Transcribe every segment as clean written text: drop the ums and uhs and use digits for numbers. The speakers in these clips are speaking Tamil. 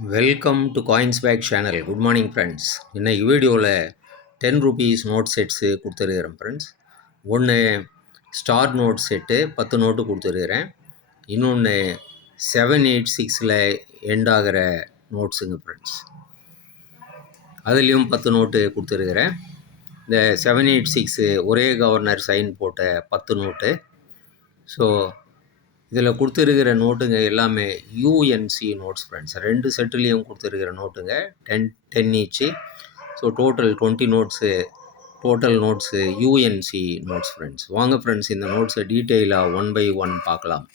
Welcome to Coinsbag channel. Good morning friends. இன்னைக்கு வீடியோவில் 10 rupees நோட் செட்ஸு கொடுத்துருக்கிறேன் ஃப்ரெண்ட்ஸ். ஒன்று ஸ்டார் நோட் செட்டு 10 நோட்டு கொடுத்துருக்கிறேன். இன்னொன்று 786 எண்ட் ஆகிற நோட்ஸுங்க ஃப்ரெண்ட்ஸ். அதுலேயும் 10 நோட்டு கொடுத்துருக்கிறேன். இந்த 786 ஒரே கவர்னர் சைன் போட்ட 10 நோட்டு. ஸோ இதில் கொடுத்துருக்கிற நோட்டுங்க எல்லாமே யூஎன்சி நோட்ஸ் ஃப்ரெண்ட்ஸ். 2 செட்டுலேயும் கொடுத்துருக்கிற நோட்டுங்க 10 each. So total 20 notes. Total notes UNC notes friends. வாங்க ஃப்ரெண்ட்ஸ், இந்த நோட்ஸை டீட்டெயிலாக 1 by 1 பார்க்கலாம்.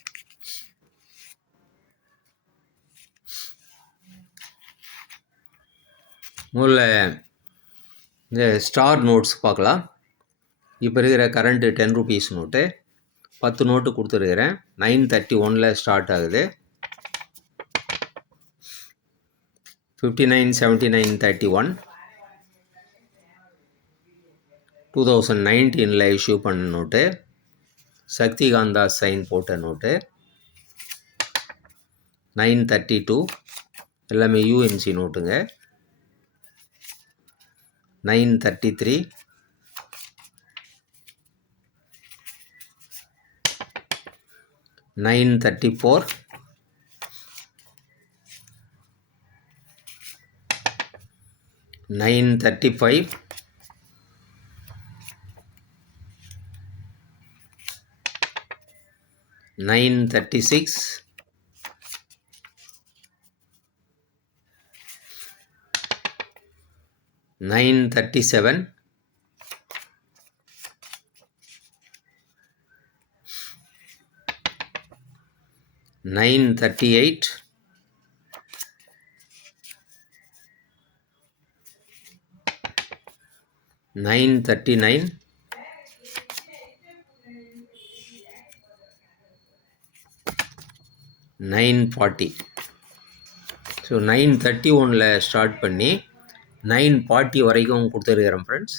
முதல்ல இந்த ஸ்டார் நோட்ஸ் பார்க்கலாம். இப்போ இருக்கிற கரண்ட்டு 10 rupees நோட்டு 10 நோட்டு கொடுத்துருக்கிறேன். 931 ஸ்டார்ட் ஆகுது. 59, 79, 31 2019 இஷ்யூ பண்ண நோட்டு. சக்திகாந்தா சைன் போட்ட நோட்டு 932 எல்லாமே யூஎன்சி நோட்டுங்க. 933 934 935 936 937 938 939 940. ஸோ 931 ஸ்டார்ட் பண்ணி 940 வரைக்கும் கொடுத்துருக்கிறேன் ஃப்ரெண்ட்ஸ்.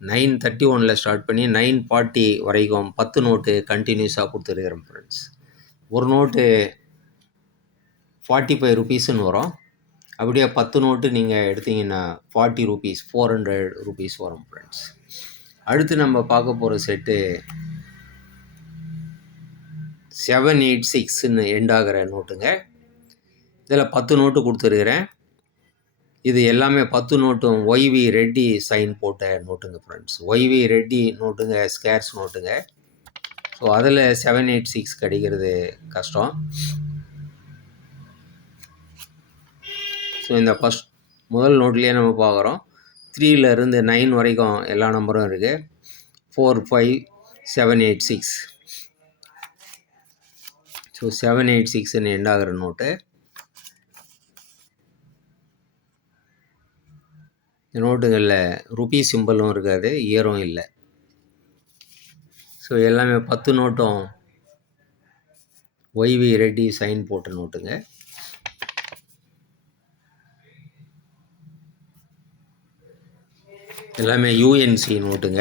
931 ஸ்டார்ட் பண்ணி 940 வரைக்கும் 10 நோட்டு கண்டினியூஸாக கொடுத்துருக்கிறேன் ஃப்ரெண்ட்ஸ். ஒரு நோட்டு 45 rupeesன்னு வரும். அப்படியே 10 நோட்டு நீங்கள் எடுத்தீங்கன்னா 40 rupees 400 rupees வரும் ஃப்ரெண்ட்ஸ். அடுத்து நம்ம பார்க்க போகிற செட்டு 786ன்னு எண்ட் ஆகிற நோட்டுங்க. இதில் 10 நோட்டு கொடுத்துருக்கிறேன். இது எல்லாமே 10 நோட்டும் ஒய்வி ரெட்டி சைன் போட்ட நோட்டுங்க ஃப்ரெண்ட்ஸ். ஒய்வி ரெட்டி நோட்டுங்க, ஸ்கேர்ஸ் நோட்டுங்க. ஸோ அதில் 786 கிடைக்கிறது கஷ்டம். ஸோ இந்த முதல் நோட்லேயே நம்ம பார்க்குறோம். 3லேருந்து 9 வரைக்கும் எல்லா நம்பரும் இருக்குது. 4, 5, 786. ஸோ 786ன்னு எண்ட் ஆகிற நோட்டு. இந்த நோட்டுகளில் ருபீ சிம்பிளும் இருக்காது, இயரும் இல்லை. ஸோ எல்லாமே 10 நோட்டும் ஒய்வி ரெட்டி சைன் போட்ட நோட்டுங்க. எல்லாமே யூஎன்சி நோட்டுங்க.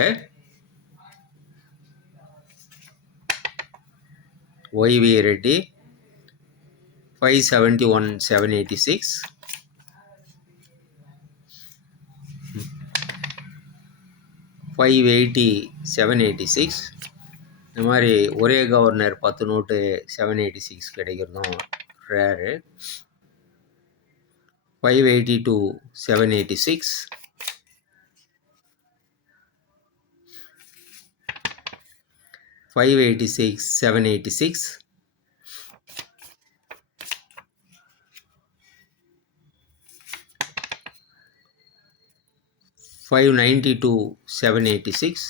ஒய்வி ரெட்டி 571 786, 580 786. இந்த மாதிரி ஒரே கவர்னர் 10 நோட்டு 786 கிடைக்கிறதும் ரேரு. 582 786, 586 786, 592 786,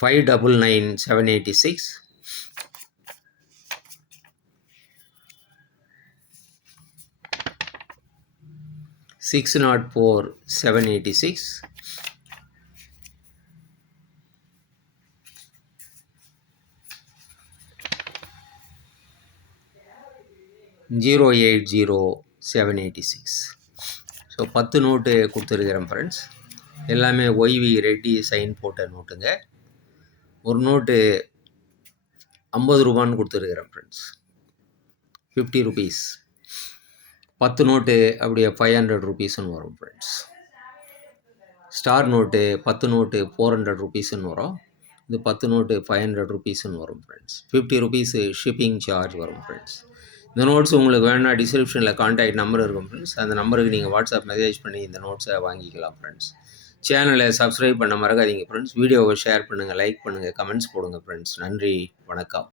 599 786, 604 786, 080 786. ஸோ 10 நோட்டு கொடுத்துருக்கிறேன் ஃப்ரெண்ட்ஸ். எல்லாமே ஒய்வி ரெட்டி சைன் போட்ட நோட்டுங்க. ஒரு நோட்டு ரூ. 50 கொடுத்துருக்குறேன் ஃப்ரெண்ட்ஸ். 50 ருபீஸ். 10 நோட்டு அப்படியே ₹500 வரும் ஃப்ரெண்ட்ஸ். ஸ்டார் நோட்டு 10 நோட்டு ₹400 வரும். இது 10 நோட்டு ₹500 வரும் ஃப்ரெண்ட்ஸ். 50 ருபீஸ் ஷிப்பிங் சார்ஜ் வரும் ஃப்ரெண்ட்ஸ். இந்த நோட்ஸ் உங்களுக்கு வேணும்னா டிஸ்கிரிப்ஷனில் கான்டாக்ட் நம்பர் இருக்கும் ஃப்ரெண்ட்ஸ். அந்த நம்பருக்கு நீங்கள் வாட்ஸ்அப் மெசேஜ் பண்ணி இந்த நோட்ஸை வாங்கிக்கலாம் ஃப்ரெண்ட்ஸ். சேனலை சப்ஸ்கிரைப் பண்ண மறக்காதீங்க ஃப்ரெண்ட்ஸ். வீடியோவை ஷேர் பண்ணுங்கள், லைக் பண்ணுங்கள், கமெண்ட்ஸ் போடுங்க ஃப்ரெண்ட்ஸ். நன்றி, வணக்கம்.